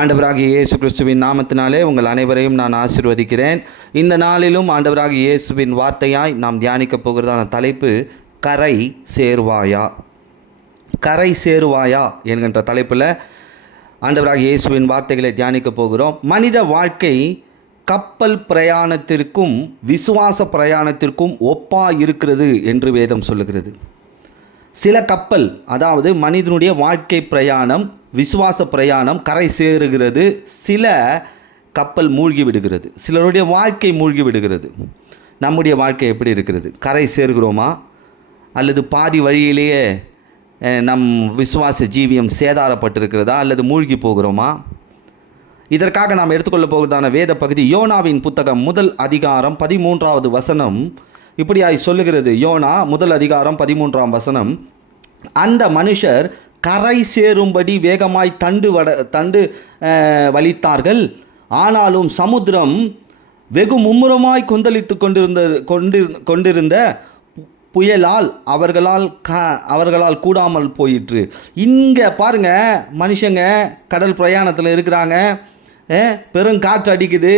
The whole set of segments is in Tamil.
ஆண்டவராகிய இயேசு கிறிஸ்துவின் நாமத்தினாலே உங்கள் அனைவரையும் நான் ஆசீர்வதிக்கிறேன். இந்த நாளிலும் ஆண்டவராகிய இயேசுவின் வார்த்தையாய் நாம் தியானிக்கப் போகிறதான தலைப்பு கரை சேருவாயா. கரை சேருவாயா என்கின்ற தலைப்பில் ஆண்டவராகிய இயேசுவின் வார்த்தைகளை தியானிக்கப் போகிறோம். மனித வாழ்க்கை கப்பல் பிரயாணத்திற்கும் விசுவாச பிரயாணத்திற்கும் இருக்கிறது என்று வேதம் சொல்லுகிறது. சில கப்பல், அதாவது மனிதனுடைய வாழ்க்கை பிரயாணம், விசுவாச பிரயாணம் கரை சேருகிறது. சில கப்பல் மூழ்கி விடுகிறது. சிலருடைய வாழ்க்கை மூழ்கி விடுகிறது. நம்முடைய வாழ்க்கை எப்படி இருக்கிறது? கரை சேர்கிறோமா அல்லது பாதி வழியிலேயே நம் விசுவாச ஜீவியம் சேதாரப்பட்டிருக்கிறதா அல்லது மூழ்கி போகிறோமா? இதற்காக நாம் எடுத்துக்கொள்ள போகிறதான வேத பகுதி யோனாவின் புத்தகம் 1 அதிகாரம் 13வது வசனம் இப்படியாய் சொல்லுகிறது. யோனா 1 அதிகாரம் 13ஆம் வசனம், அந்த மனுஷர் கரை சேரும்படி வேகமாய் தண்டு வலித்தார்கள், ஆனாலும் சமுத்திரம் வெகு மும்முரமாய் கொந்தளித்து கொண்டிருந்த புயலால் அவர்களால் கூடாமல் போயிற்று. இங்கே பாருங்கள், மனுஷங்க கடல் பிரயாணத்தில் இருக்கிறாங்க, பெருங்காற்று அடிக்குது,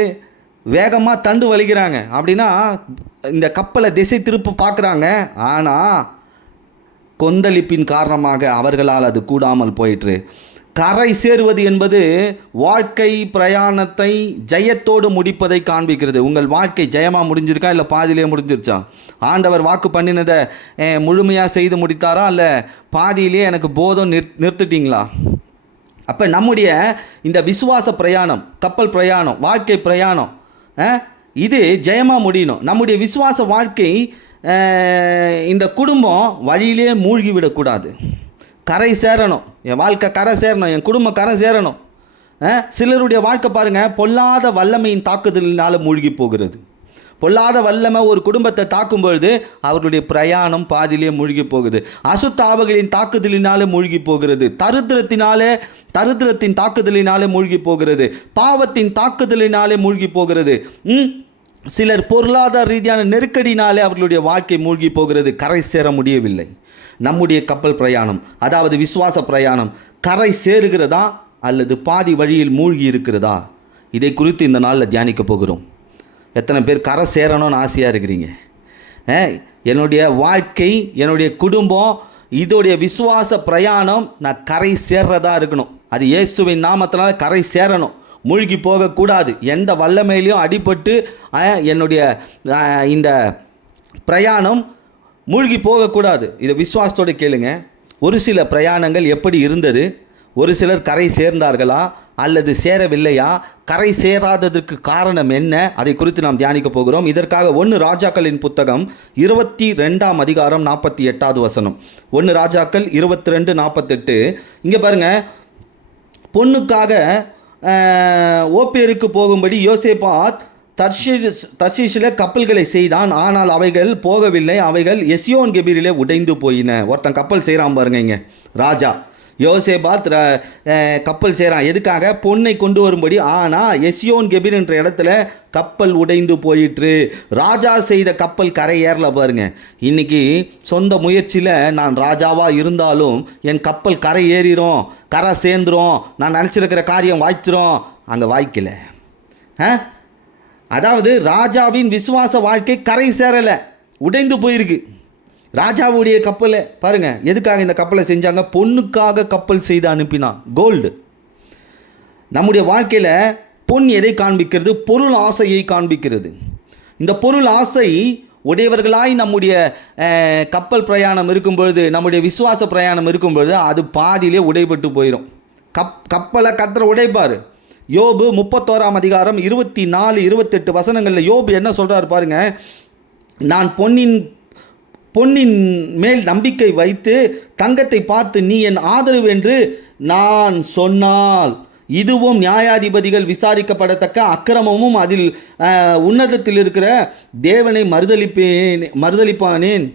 வேகமாக தண்டு வலிக்கிறாங்க. அப்படின்னா இந்த கப்பலை திசை திருப்ப பார்க்குறாங்க, ஆனால் கொந்தளிப்பின் காரணமாக அவர்களால் அது கூடாமல் போயிற்று. கரை சேருவது என்பது வாழ்க்கை பிரயாணத்தை ஜெயத்தோடு முடிப்பதை காண்பிக்கிறது. உங்கள் வாழ்க்கை ஜெயமாக முடிஞ்சிருக்கா இல்லை பாதியிலே முடிஞ்சிருச்சா? ஆண்டவர் வாக்கு பண்ணினதை முழுமையாக செய்து முடித்தாரா இல்லை பாதியிலே எனக்கு போதும் நிறுத்திட்டீங்களா? அப்போ நம்முடைய இந்த விசுவாச பிரயாணம், கப்பல் பிரயாணம், வாழ்க்கை பிரயாணம் இது ஜெயமாக முடியணும். நம்முடைய விசுவாச வாழ்க்கை, இந்த குடும்பம் வழியிலே மூழ்கிவிடக்கூடாது. கரை சேரணும். என் வாழ்க்கை கரை சேரணும், என் குடும்பம் கரை சேரணும். சிலருடைய வாழ்க்கை பாருங்கள், பொல்லாத வல்லமையின் தாக்குதலினால் மூழ்கி போகிறது. பொல்லாத வல்லமை ஒரு குடும்பத்தை தாக்கும் பொழுது அவர்களுடைய பிரயாணம் பாதியிலே மூழ்கி போகுது. அசுத்த ஆவிகளின் தாக்குதலினாலே மூழ்கி போகிறது. தரித்திரத்தின் தாக்குதலினாலே மூழ்கி போகிறது. பாவத்தின் தாக்குதலினாலே மூழ்கி போகிறது. சிலர் பொருளாதார ரீதியான நெருக்கடினாலே அவர்களுடைய வாழ்க்கை மூழ்கி போகிறது. கரை சேர முடியவில்லை. நம்முடைய கப்பல் பிரயாணம், அதாவது விசுவாச பிரயாணம், கரை சேருகிறதா அல்லது பாதி வழியில் மூழ்கி இருக்கிறதா? இதை குறித்து இந்த நாளில் தியானிக்க போகிறோம். எத்தனை பேர் கரை சேரணும்னு ஆசையாக இருக்கிறீங்க? என்னுடைய வாழ்க்கை, என்னுடைய குடும்பம், இதோடைய விசுவாச பிரயாணம் நான் கரை சேர்றதா இருக்கணும். அது இயேசுவின் நாமத்தினால கரை சேரணும், மூழ்கி போகக்கூடாது. எந்த வல்லமையிலையும் அடிபட்டு என்னுடைய இந்த பிரயாணம் மூழ்கி போகக்கூடாது. இதை விசுவாசத்தோடு கேளுங்க. ஒரு சில பிரயாணங்கள் எப்படி இருந்தது? ஒரு சிலர் கரை சேர்ந்தார்களா அல்லது சேரவில்லையா? கரை சேராததற்கு காரணம் என்ன? அதை குறித்து நாம் தியானிக்க போகிறோம். இதற்காக 1 ராஜாக்களின் புத்தகம் 22ஆம் அதிகாரம் 48வது வசனம். 1 ராஜாக்கள் 22:48. இங்கே பாருங்கள், பொண்ணுக்காக ஓப்பேருக்கு போகும்படி யோசேபாத் தர்ஷீஷில் கப்பல்களை செய்தான், ஆனால் அவைகள் போகவில்லை. அவைகள் எசியோன் கெபீரிலே உடைந்து போயின. ஒருத்தன் கப்பல் செய்கிறான் பாருங்க. இங்கே ராஜா யோசேபாத் கப்பல் செய்கிறான். எதுக்காக? பொண்ணை கொண்டு வரும்படி. ஆனால் எசியோன் கெபீர் என்ற இடத்துல கப்பல் உடைந்து போயிற்று. ராஜா செய்த கப்பல் கரை ஏறல பாருங்க. இன்றைக்கி சொந்த முயற்சியில் நான் ராஜாவாக இருந்தாலும் என் கப்பல் கரை ஏறிடும், கரை சேர்ந்துடும், நான் நினச்சிருக்கிற காரியம் வாய்ச்சிரும். அங்கே வாய்க்கலை. அதாவது ராஜாவின் விசுவாச வாழ்க்கை கரை சேரலை, உடைந்து போயிருக்கு. ராஜாவுடைய கப்பலை பாருங்கள், எதுக்காக இந்த கப்பலை செஞ்சாங்க? பொண்ணுக்காக கப்பல் செய்து அனுப்பினான். கோல்டு. நம்முடைய வாழ்க்கையில் பொன் எதை காண்பிக்கிறது? பொருள் ஆசையை காண்பிக்கிறது. இந்த பொருள் ஆசை உடையவர்களாய் நம்முடைய கப்பல் பிரயாணம் இருக்கும் பொழுது, நம்முடைய விசுவாச பிரயாணம் இருக்கும் பொழுது அது பாதியிலே உடைபட்டு போயிடும். கப்பலை கர்த்தர் உடைப்பார். யோபு 31ஆம் அதிகாரம் 24-28 வசனங்களில் யோபு என்ன சொல்கிறார் பாருங்கள். நான் பொன்னின் மேல் நம்பிக்கை வைத்து தங்கத்தை பார்த்து நீ என் ஆதரவு என்று நான் சொன்னால், இதுவும் நியாயாதிபதிகள் விசாரிக்கப்படத்தக்க அக்கிரமமும், அதில் உன்னதத்தில் இருக்கிற தேவனை மறுதலிப்பானேன்.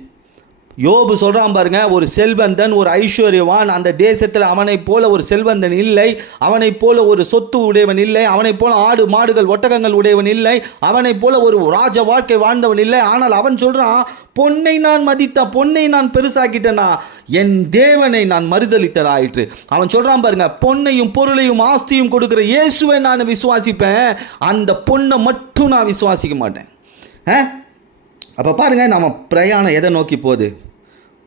யோபு சொல்கிறான் பாருங்க, ஒரு செல்வந்தன், ஒரு ஐஸ்வர்யவான் அந்த தேசத்தில் அவனைப் போல ஒரு செல்வந்தன் இல்லை, அவனைப் போல ஒரு சொத்து உடையவன் இல்லை, அவனைப் போல ஆடு மாடுகள் ஒட்டகங்கள் உடையவன் இல்லை, அவனைப் போல ஒரு ராஜ வாழ்க்கை வாழ்ந்தவன் இல்லை. ஆனால் அவன் சொல்கிறான், பொன்னை நான் பொன்னை நான் பெருசாக்கிட்டேனா, என் தேவனை நான் மறுதலித்ததாயிற்று. அவன் சொல்கிறான் பாருங்க, பொன்னையும் பொருளையும் ஆஸ்தியும் கொடுக்குற இயேசுவை நான் விசுவாசிப்பேன், அந்த பொண்ணை மட்டும் நான் விசுவாசிக்க மாட்டேன். அப்போ பாருங்கள், நம்ம பிரயாணம் எதை நோக்கி போகுது?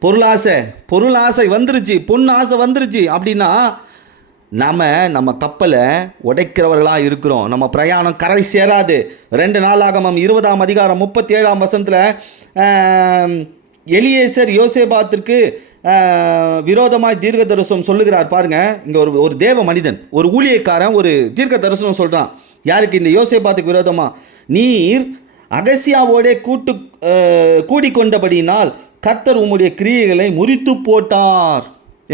பொருளாசை வந்துருச்சு, பொண்ணு ஆசை வந்துருச்சு அப்படின்னா நம்ம கப்பலை உடைக்கிறவர்களாக இருக்கிறோம். நம்ம பிரயாணம் கரை சேராது. 2 நாளாகமம் 20ஆம் அதிகாரம் 37ஆம் வசனத்தில் எலியேசர் யோசேபாத்திற்கு விரோதமாய் தீர்க்க தரிசனம் சொல்லுகிறார். பாருங்கள், இங்கே ஒரு தேவ மனிதன், ஒரு ஊழியக்காரன் ஒரு தீர்க்க தரிசனம் சொல்கிறான். யாருக்கு? இந்த யோசேபாத்துக்கு விரோதமாக. நீர் அகசியாவோடே கூடிக்கொண்டபடியினால் கர்த்தர் உம்முடைய கிரியைகளை முறித்து போட்டார்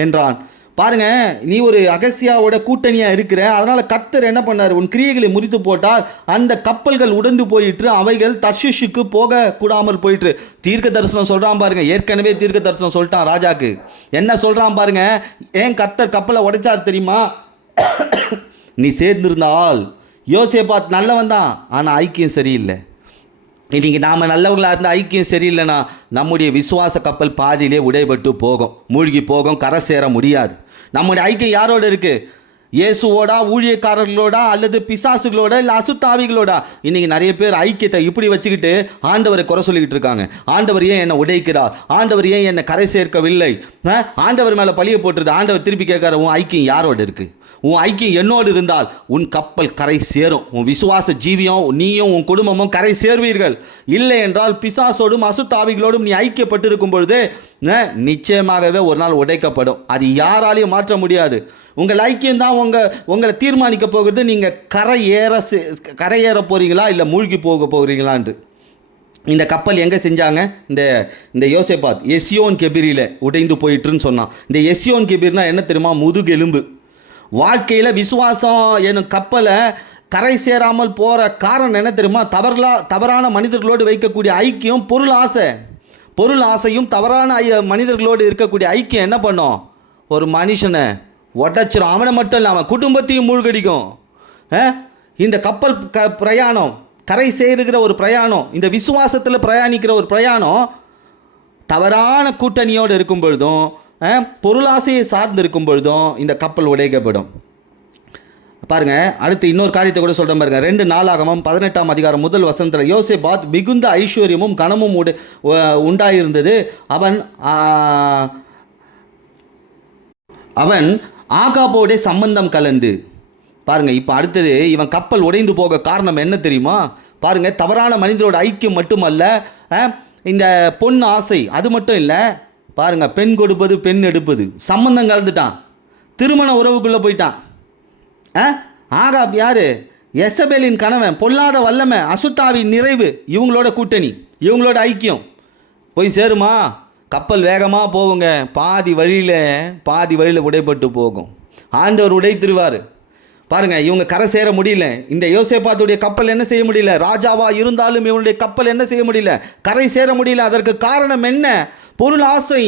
என்றான். பாருங்க, நீ ஒரு அகசியாவோட கூட்டணியாக இருக்கிற, அதனால் கர்த்தர் என்ன பண்ணார்? உன் கிரியைகளை முறித்து போட்டார். அந்த கப்பல்கள் உடைந்து போயிற்று, அவைகள் தர்ஷீஷுக்கு போக கூடாமல் போயிற்று. தீர்க்க தரிசனம் சொல்கிறான் பாருங்க, ஏற்கனவே தீர்க்க தரிசனம் சொல்லிட்டான் ராஜாக்கு. என்ன சொல்கிறான் பாருங்க, ஏன் கர்த்தர் கப்பலை உடைச்சார் தெரியுமா? நீ சேர்ந்திருந்தால். யோசேபாத் நல்லவன் தான், ஆனால் ஐக்கியம் சரியில்லை. இன்றைக்கி நாம் நல்லவங்களாக இருந்தால் ஐக்கியம் சரியில்லைன்னா நம்முடைய விசுவாச கப்பல் பாதியிலே உடைபட்டு போகும், மூழ்கி போகும், கரை சேர முடியாது. நம்முடைய ஐக்கியம் யாரோட இருக்குது? இயேசுவோட, ஊழியக்காரர்களோட, அல்லது பிசாசுகளோட, இல்லை அசுத்தாவிகளோட? இன்றைக்கி நிறைய பேர் ஐக்கியத்தை இப்படி வச்சுக்கிட்டு ஆண்டவரை குறை சொல்லிக்கிட்டு இருக்காங்க. ஆண்டவர் ஏன் என்னை உடைக்கிறார்? ஆண்டவர் ஏன் என்னை கரை சேர்க்கவில்லை? ஆண்டவர் மேலே பழிய போட்டுருது. ஆண்டவர் திருப்பி கேட்குற, உன் ஐக்கியம் யாரோடு இருக்குது? உன் ஐக்கியம் என்னோடு இருந்தால் உன் கப்பல் கரை சேரும். உன் விசுவாச ஜீவியம், நீயும் உன் குடும்பமும் கரை சேர்வீர்கள். இல்லை என்றால் பிசாசோடும் அசுத்தாவிகளோடும் நீ ஐக்கியப்பட்டிருக்கும் பொழுது நிச்சயமாகவே ஒரு நாள் உடைக்கப்படும். அது யாராலையும் மாற்ற முடியாது. உங்கள் ஐக்கியம்தான் உங்களை தீர்மானிக்க போகுது, நீங்கள் கரையேற போகிறீங்களா இல்லை மூழ்கி போக போகிறீங்களான்னு. இந்த கப்பல் எங்கே செஞ்சாங்க? இந்த யோசேபாத் எசியோன் கெபீரில் உடைந்து போயிட்டுருன்னு சொன்னான். இந்த எசியோன் கெபீர்னா என்ன தெரியுமா? முதுகெலும்பு. வாழ்க்கையில் விசுவாசம் எனும் கப்பலை கரை சேராமல் போகிற காரணம் என்ன தெரியுமா? தவறான மனிதர்களோடு வைக்கக்கூடிய ஐக்கியம் பொருள் ஆசையும் தவறான மனிதர்களோடு இருக்கக்கூடிய ஐக்கியம் என்ன பண்ணும்? ஒரு மனுஷனை உடைச்சிரும். அவனை மட்டும் இல்லை, அவன் குடும்பத்தையும் மூழ்கடிக்கும். இந்த கப்பல் பிரயாணம், கரை சேருகிற ஒரு பிரயாணம், இந்த விசுவாசத்தில் பிரயாணிக்கிற ஒரு பிரயாணம் தவறான கூட்டணியோடு இருக்கும் பொழுதும், பொருளாசையை சார்ந்து இருக்கும் பொழுதும் இந்த கப்பல் உடைக்கப்படும். பாருங்கள், அடுத்து இன்னொரு காரியத்தை கூட சொல்கிறேன் பாருங்கள். 2 நாளாகமம் 18ஆம் அதிகாரம் 1 வசனத்தில் யோசேபாத் மிகுந்த ஐஸ்வர்யமும் கனமும் உண்டாயிருந்தது. அவன் ஆகாபோடைய சம்பந்தம் கலந்து. பாருங்கள், இப்போ அடுத்தது இவன் கப்பல் உடைந்து போக காரணம் என்ன தெரியுமா? பாருங்கள், தவறான மனிதரோட ஐக்கியம் மட்டுமல்ல, இந்த பொன் ஆசை அது மட்டும் இல்லை. பாருங்கள், பெண் கொடுப்பது பெண் எடுப்பது, சம்பந்தம் கலந்துட்டான், திருமண உறவுக்குள்ளே போயிட்டான். ஆகாப் யார்? எசபேலின் கணவன், பொல்லாத வல்லமை, அசுத்தாவின் நிறைவு. இவங்களோட கூட்டணி, இவங்களோட ஐக்கியம் போய் சேருமா? கப்பல் வேகமாக போகுங்க, பாதி வழியில் உடைப்பட்டு போகும். ஆண்டவர் உடைத்திருவார். பாருங்கள், இவங்க கரை சேர முடியல. இந்த யோசேபாத்துடைய கப்பல் என்ன செய்ய முடியல? ராஜாவாக இருந்தாலும் இவனுடைய கப்பல் என்ன செய்ய முடியல? கரை சேர முடியல. அதற்கு காரணம் என்ன? பொருள் ஆசை,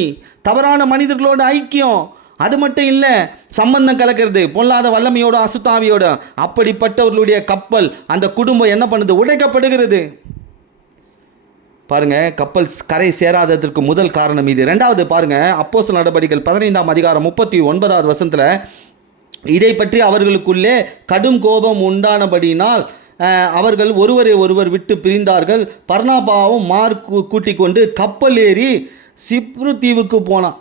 தவறான மனிதர்களோட ஐக்கியம். அது மட்டும் இல்லை, சம்பந்தம் கலக்கிறது பொல்லாத வல்லமையோட, அசுத்தாவியோட. அப்படிப்பட்டவர்களுடைய கப்பல், அந்த குடும்பம் என்ன பண்ணுது? உடைக்கப்படுகிறது. பாருங்கள், கப்பல் கரை சேராததற்கு முதல் காரணம் இது. 2வது பாருங்கள், அப்போஸ்தலர் நடபடிகள் 15ஆம் அதிகாரம் 39வது வசனத்தில், இதை பற்றி அவர்களுக்குள்ளே கடும் கோபம் உண்டானபடியினால் அவர்கள் ஒருவர் விட்டு பிரிந்தார்கள். பர்னாபாவும் மார்க்கு கூட்டிக் கொண்டு கப்பல் ஏறி சிப்ரு தீவுக்கு போனான்.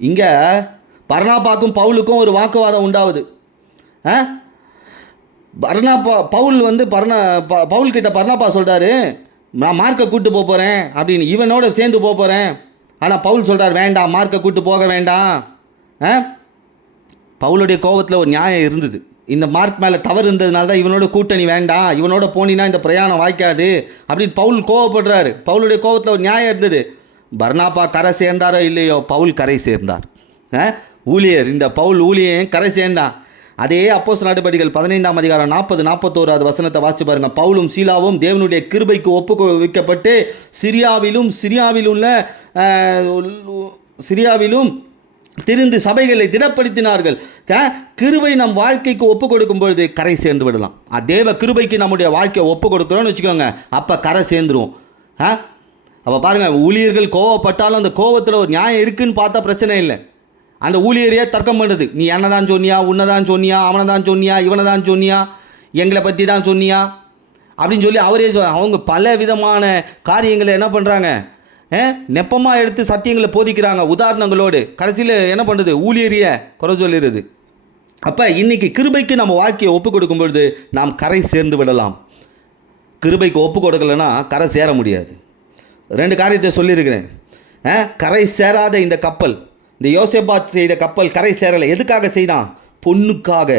இங்கே பர்னாபாக்கும் பவுலுக்கும் ஒரு வாக்குவாதம் உண்டாகுது. பவுல்கிட்ட பர்னாபா சொல்கிறாரு, நான் மார்க்கை கூட்டு போகிறேன் அப்படின்னு, இவனோட சேர்ந்து போகிறேன். ஆனால் பவுல் சொல்கிறார், வேண்டாம், மார்க்கை கூட்டு போக வேண்டாம். பவுலுடைய கோபத்தில் ஒரு நியாயம் இருந்தது. இந்த மார்க் மேலே தவறு இருந்ததுனால தான் இவனோட கூட்டணி வேண்டாம், இவனோட போனினா இந்த பிரயாணம் வாய்க்காது அப்படின்னு பவுல் கோவப்படுறாரு. பவுலுடைய கோபத்தில் ஒரு நியாயம் இருந்தது. பர்னாபா கரை சேர்ந்தாரோ இல்லையோ, பவுல் கரை சேர்ந்தார். ஊழியர், இந்த பவுல் ஊழியன் கரை சேர்ந்தான். அதே அப்போஸ்தலர் நடபடிகள் 15ஆம் அதிகாரம் 40-41 வசனத்தை வாசித்து பாருங்க. பவுலும் சீலாவும் தேவனுடைய கிருபைக்கு வைக்கப்பட்டு சிரியாவிலும் திரிந்து சபைகளை திடப்படுத்தினார்கள். கிருபை நம் வாழ்க்கைக்கு ஒப்பு கொடுக்கும் பொழுது கரை சேர்ந்து விடலாம். தேவ கிருபைக்கு நம்முடைய வாழ்க்கையை ஒப்பு கொடுக்குறோன்னு வச்சுக்கோங்க, அப்போ கரை சேர்ந்துருவோம். அப்போ பாருங்கள், ஊழியர்கள் கோவப்பட்டாலும் அந்த கோவத்தில் ஒரு நியாயம் இருக்குன்னு பார்த்தா பிரச்சனை இல்லை. அந்த ஊழியரையே தர்க்கம் பண்ணுறது, நீ என்ன தான் சொன்னியா, உன்னை தான் சொன்னியா, அவனை தான் சொன்னியா, இவனை தான் சொன்னியா, எங்களை பற்றி தான் சொன்னியா அப்படின்னு சொல்லி அவரே அவங்க பல விதமான காரியங்களை என்ன பண்ணுறாங்க, நெப்பமாக எடுத்து சத்தியங்களை போதிக்கிறாங்க உதாரணங்களோடு. கடைசியில் என்ன பண்ணுறது, ஊழியரையே குறை சொல்லிடுது. அப்போ இன்றைக்கி கிருபைக்கு நம்ம வாழ்க்கையை ஒப்பு கொடுக்கும் பொழுது நாம் கரை சேர்ந்து விடலாம். கிருபைக்கு ஒப்பு கொடுக்கலைன்னா கரை சேர முடியாது. 2 காரியத்தை சொல்லியிருக்கிறேன். கரை சேராத இந்த கப்பல், இந்த யோசேபாத் செய்த கப்பல் கரை சேரலை. எதுக்காக செய்தான்? பொண்ணுக்காக.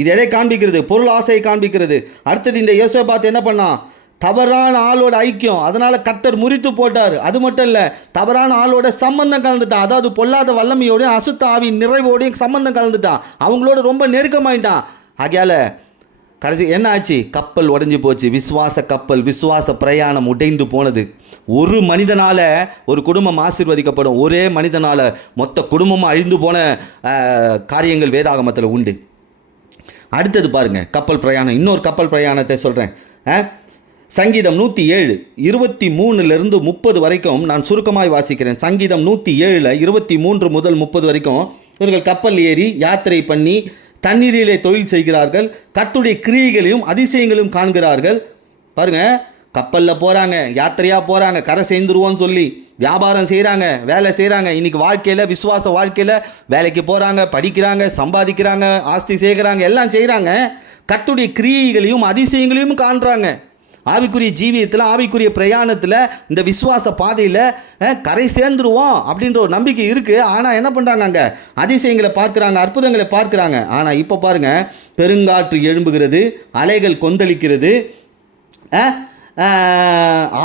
இது எதை காண்பிக்கிறது? பொருள் ஆசையை காண்பிக்கிறது. அடுத்தது இந்த யோசேபாத் என்ன பண்ணான்? தவறான ஆளோட ஐக்கியம், அதனால் கர்த்தர் முறித்து போட்டார். அது மட்டும் இல்லை, தவறான ஆளோட சம்பந்தம் கலந்துட்டான். அதாவது பொல்லாத வல்லமையோடையும் அசுத்த ஆவியின் நிறைவோடையும் சம்பந்தம் கலந்துட்டான். அவங்களோட ரொம்ப நெருக்கமாயிட்டான். ஆகையால் கடைசி என்ன ஆச்சு? கப்பல் உடைஞ்சு போச்சு. விசுவாச கப்பல், விசுவாச பிரயாணம் உடைந்து போனது. ஒரு மனிதனால் ஒரு குடும்பம் ஆசீர்வதிக்கப்படும், ஒரே மனிதனால் மொத்த குடும்பமும் அழிந்து போன காரியங்கள் வேதாகமத்தில் உண்டு. அடுத்தது பாருங்கள், கப்பல் பிரயாணம். இன்னொரு கப்பல் பிரயாணத்தை சொல்கிறேன். சங்கீதம் 107 23-30 வரைக்கும் நான் சுருக்கமாய் வாசிக்கிறேன். சங்கீதம் 107 23 முதல் 30 வரைக்கும் இவர்கள் கப்பல் ஏறி யாத்திரை பண்ணி தண்ணீரிலே தொழில் செய்கிறார்கள், கர்த்தருடைய கிரியைகளையும் அதிசயங்களையும் காண்கிறார்கள். பாருங்கள், கப்பலில் போகிறாங்க, யாத்திரையாக போகிறாங்க, கரை சேர்ந்துருவோன்னு சொல்லி வியாபாரம் செய்கிறாங்க, வேலை செய்கிறாங்க. இன்றைக்கி வாழ்க்கையில், விசுவாச வாழ்க்கையில் வேலைக்கு போகிறாங்க, படிக்கிறாங்க, சம்பாதிக்கிறாங்க, ஆஸ்தி சேர்க்குறாங்க, எல்லாம் செய்கிறாங்க. கர்த்தருடைய கிரியைகளையும் அதிசயங்களையும் காண்றாங்க. ஆவிக்குரிய ஜீவியத்தில், ஆவிக்குரிய பிரயாணத்தில், இந்த விசுவாச பாதையில் கரை சேர்ந்துருவோம் அப்படின்ற ஒரு நம்பிக்கை இருக்குது. ஆனால் என்ன பண்ணுறாங்க? அங்கே அதிசயங்களை பார்க்குறாங்க, அற்புதங்களை பார்க்குறாங்க. ஆனால் இப்போ பாருங்கள், பெருங்காற்று எழும்புகிறது, அலைகள் கொந்தளிக்கிறது,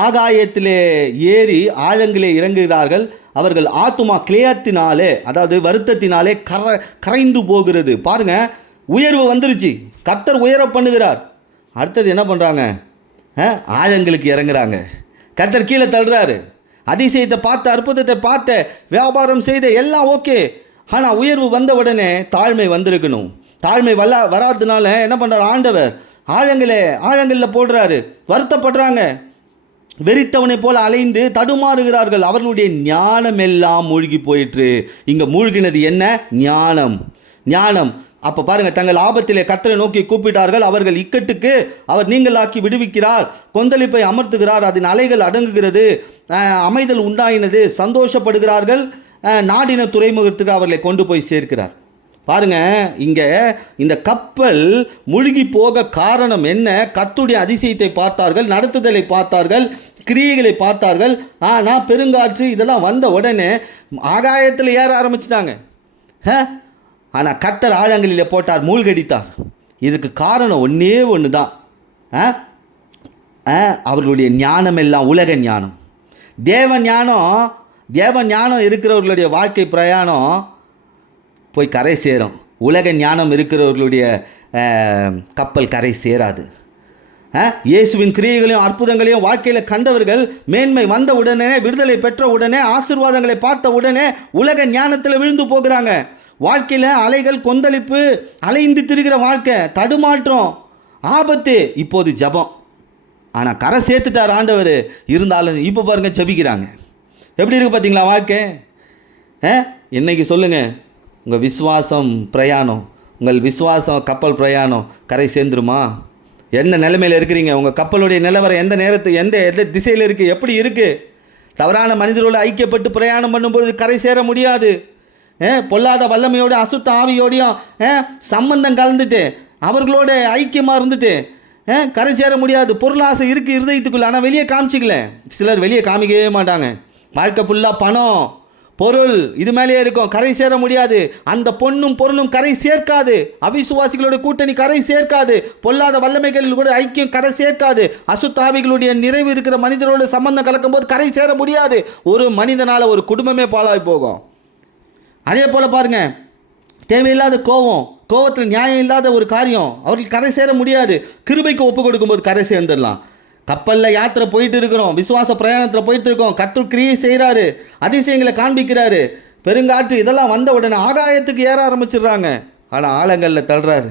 ஆகாயத்திலே ஏறி ஆழங்களே இறங்குகிறார்கள். அவர்கள் ஆத்துமா கிளேயத்தினாலே, அதாவது வருத்தத்தினாலே கரைந்து போகிறது. பாருங்கள், உயர்வு வந்துருச்சு, கர்த்தர் உயர பண்ணுகிறார். அடுத்தது என்ன பண்ணுறாங்க? ஆழங்களுக்கு இறங்குறாங்க, கர்த்தர் கீழே தள்ளுறாரு. அதிசயத்தை பார்த்த, அற்புதத்தை பார்த்த, வியாபாரம் செய்த, எல்லாம் ஓகே. ஆனால் உயர்வு வந்த உடனே தாழ்மை வந்திருக்கணும். தாழ்மை வராததுனால என்ன பண்ணுறாரு ஆண்டவர்? ஆழங்களில் போடுறாரு. வருத்தப்படுறாங்க, வெறித்தவனை போல் அலைந்து தடுமாறுகிறார்கள். அவர்களுடைய ஞானம் எல்லாம் மூழ்கி போயிற்று. இங்கே மூழ்கினது என்ன? ஞானம். அப்போ பாருங்கள், தங்கள் ஆபத்திலே கர்த்தரை நோக்கி கூப்பிட்டார்கள். அவர்கள் இக்கட்டுக்கு அவர் நீங்களாக்கி விடுவிக்கிறார். கொந்தளிப்பை அமர்த்துகிறார். அதன் அலைகள் அடங்குகிறது. அமைதல் உண்டாயினது. சந்தோஷப்படுகிறார்கள். நாடின துறைமுகத்துக்கு அவர்களை கொண்டு போய் சேர்க்கிறார். பாருங்கள், இங்கே இந்த கப்பல் மூழ்கி போக காரணம் என்ன? கர்த்தருடைய அதிசயத்தை பார்த்தார்கள், நடத்துதலை பார்த்தார்கள், கிரியைகளை பார்த்தார்கள். ஆனால் பெருங்காற்று இதெல்லாம் வந்த உடனே ஆகாயத்தில் ஏற ஆரம்பிச்சிட்டாங்க. ஆனால் கர்த்தர் ஆழங்களிலே போட்டார், மூழ்கடித்தார். இதுக்கு காரணம் ஒன்று தான். அவர்களுடைய ஞானம் எல்லாம் உலக ஞானம். தேவ ஞானம் இருக்கிறவர்களுடைய வாழ்க்கை பிரயாணம் போய் கரை சேரும். உலக ஞானம் இருக்கிறவர்களுடைய கப்பல் கரை சேராது. இயேசுவின் கிரியைகளையும் அற்புதங்களையும் வாழ்க்கையில் கண்டவர்கள் மேன்மை வந்த உடனே, விடுதலை பெற்ற உடனே, ஆசீர்வாதங்களை பார்த்த உடனே உலக ஞானத்தில் விழுந்து போகிறாங்க. வாழ்க்கையில் அலைகள், கொந்தளிப்பு, அலைந்து திரிகிற வாழ்க்கை, தடுமாற்றம், ஆபத்து. இப்போது ஜபம். ஆனால் கரை சேர்த்துட்டார் ஆண்டவர். இருந்தாலும் இப்போ பாருங்கள், ஜபிக்கிறாங்க. எப்படி இருக்குது பார்த்தீங்களா வாழ்க்கை? இன்னைக்கு சொல்லுங்கள், உங்கள் விசுவாசம் பிரயாணம், உங்கள் விசுவாசம் கப்பல் பிரயாணம் கரை சேர்ந்துருமா? என்ன நிலைமையில் இருக்கிறீங்க? உங்கள் கப்பலுடைய நிலவரம் எந்த நேரத்துக்கு, எந்த திசையில் இருக்குது, எப்படி இருக்குது? தவறான மனிதர்களோடு ஐக்கியப்பட்டு பிரயாணம் பண்ணும்பொழுது கரை சேர முடியாது. பொல்லாத வல்லமையோடு அசுத்த ஆவியோடையும் சம்பந்தம் கலந்துட்டு, அவர்களோட ஐக்கியமாக இருந்துட்டு கரை சேர முடியாது. பொருளாசை இருக்குது இருதயத்துக்குள்ள, ஆனால் வெளியே காமிச்சிக்கல. சிலர் வெளியே காமிக்கவே மாட்டாங்க. வாழ்க்கை ஃபுல்லாக பணம், பொருள் இது மேலேயே இருக்கும். கரை சேர முடியாது. அந்த பொண்ணும் பொருளும் கரை சேர்க்காது. அவிசுவாசிகளோட கூட்டணி கரை சேர்க்காது. பொல்லாத வல்லமைகள் கூட ஐக்கியம் கரை சேர்க்காது. அசுத்தாவிகளுடைய நிறைவு இருக்கிற மனிதரோட சம்பந்தம் கலக்கும் போது கரை சேர முடியாது. ஒரு மனிதனால் ஒரு குடும்பமே பாழாய் போகும். அதே போல் பாருங்கள், தேவையில்லாத கோபம், கோபத்தில் நியாயம் இல்லாத ஒரு காரியம். அவர்கள் கரை சேர முடியாது. கிருபைக்கு ஒப்பு கொடுக்கும்போது கரை சேர்ந்துடலாம். கப்பலில் யாத்திரை போயிட்டு இருக்கிறோம், விசுவாச பிரயாணத்தில் போயிட்டு இருக்கோம். கர்த்தர் கிரியை செய்கிறாரு, அதிசயங்களை காண்பிக்கிறாரு. பெருங்காற்று இதெல்லாம் வந்த உடனே ஆகாயத்துக்கு ஏற ஆரம்பிச்சிடுறாங்க. ஆனால் ஆழங்களில் தள்ளுறாரு.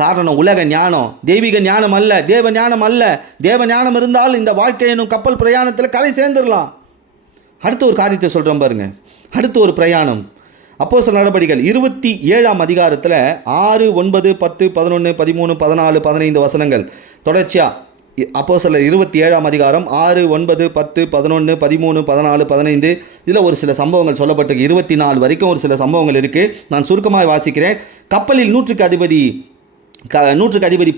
காரணம் உலக ஞானம், தெய்வீக ஞானம் அல்ல, தேவ ஞானம் அல்ல. தேவ ஞானம் இருந்தால் இந்த வாழ்க்கை எனும் கப்பல் பிரயாணத்தில் கரை சேர்ந்துடலாம். அடுத்த ஒரு காரியத்தை சொல்கிறோம் பாருங்க. அடுத்த ஒரு பிரயாணம் அப்போஸ்தலர் நடபடிகள் 27ஆம் அதிகாரத்தில் 6, 9, 10, 11, 13, 14, 15 வசனங்கள் தொடர்ச்சியாக. அப்போஸ்தலர் 27ஆம் அதிகாரம் 6, 9, 10, 11, 13, 14, 15 இதில் ஒரு சில சம்பவங்கள் சொல்லப்பட்டிருக்கு. 24 வரைக்கும் ஒரு சில சம்பவங்கள் இருக்குது. நான் சுருக்கமாக வாசிக்கிறேன். கப்பலில் நூற்றுக்கு அதிபதி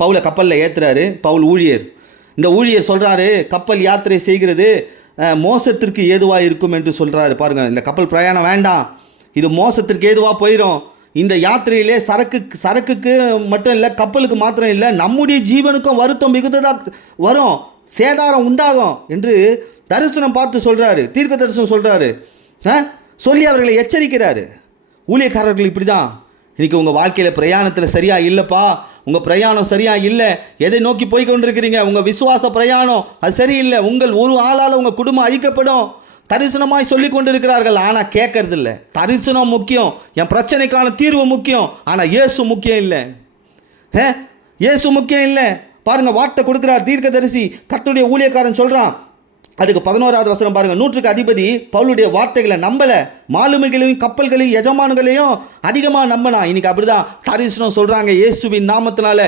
பவுலை கப்பலில் ஏற்றுறாரு. பவுல் ஊழியர். இந்த ஊழியர் சொல்கிறாரு, கப்பல் யாத்திரை செய்கிறது மோசத்திற்கு ஏதுவாக இருக்கும் என்று சொல்கிறாரு. பாருங்கள், இந்த கப்பல் பிரயாணம் வேண்டாம், இது மோசத்திற்கு ஏதுவாக போயிடும். இந்த யாத்திரையிலே சரக்குக்கு மட்டும் இல்லை, கப்பலுக்கு மாத்திரம் இல்லை, நம்முடைய ஜீவனுக்கும் வருத்தம் மிகுந்ததாக வரும், சேதாரம் உண்டாகும் என்று தரிசனம் பார்த்து சொல்கிறாரு. தீர்க்க தரிசனம் சொல்கிறாரு. சொல்லி அவர்களை எச்சரிக்கிறாரு. ஊழியக்காரர்கள் இப்படி தான். இன்றைக்கி உங்கள் வாழ்க்கையில் பிரயாணத்தில் சரியாக இல்லைப்பா, உங்கள் பிரயாணம் சரியாக இல்லை, எதை நோக்கி போய் கொண்டிருக்கிறீங்க, உங்கள் விசுவாச பிரயாணம் அது சரியில்லை, உங்கள் ஒரு ஆளால் உங்கள் குடும்பம் அழிக்கப்படும், தரிசனமாய் சொல்லி கொண்டு இருக்கிறார்கள். ஆனால் கேட்கறது இல்லை. தரிசனம் முக்கியம், என் பிரச்சனைக்கான தீர்வு முக்கியம், ஆனால் இயேசு முக்கியம் இல்லை. இயேசு முக்கியம் இல்லை. பாருங்கள், வார்த்தை கொடுக்குறார் தீர்க்கதரிசி. கர்த்தருடைய ஊழியக்காரன் சொல்கிறான். அதுக்கு 11வது வசனம் பாருங்கள். நூற்றுக்கு அதிபதி பவுலுடைய வார்த்தைகளை நம்பலை, மாலுமிகளையும் கப்பல்களையும் எஜமான்களையும் அதிகமாக நம்பினா. இன்றைக்கி அப்படி தான் தரிசனம் சொல்கிறாங்க. இயேசுவின் நாமத்தினால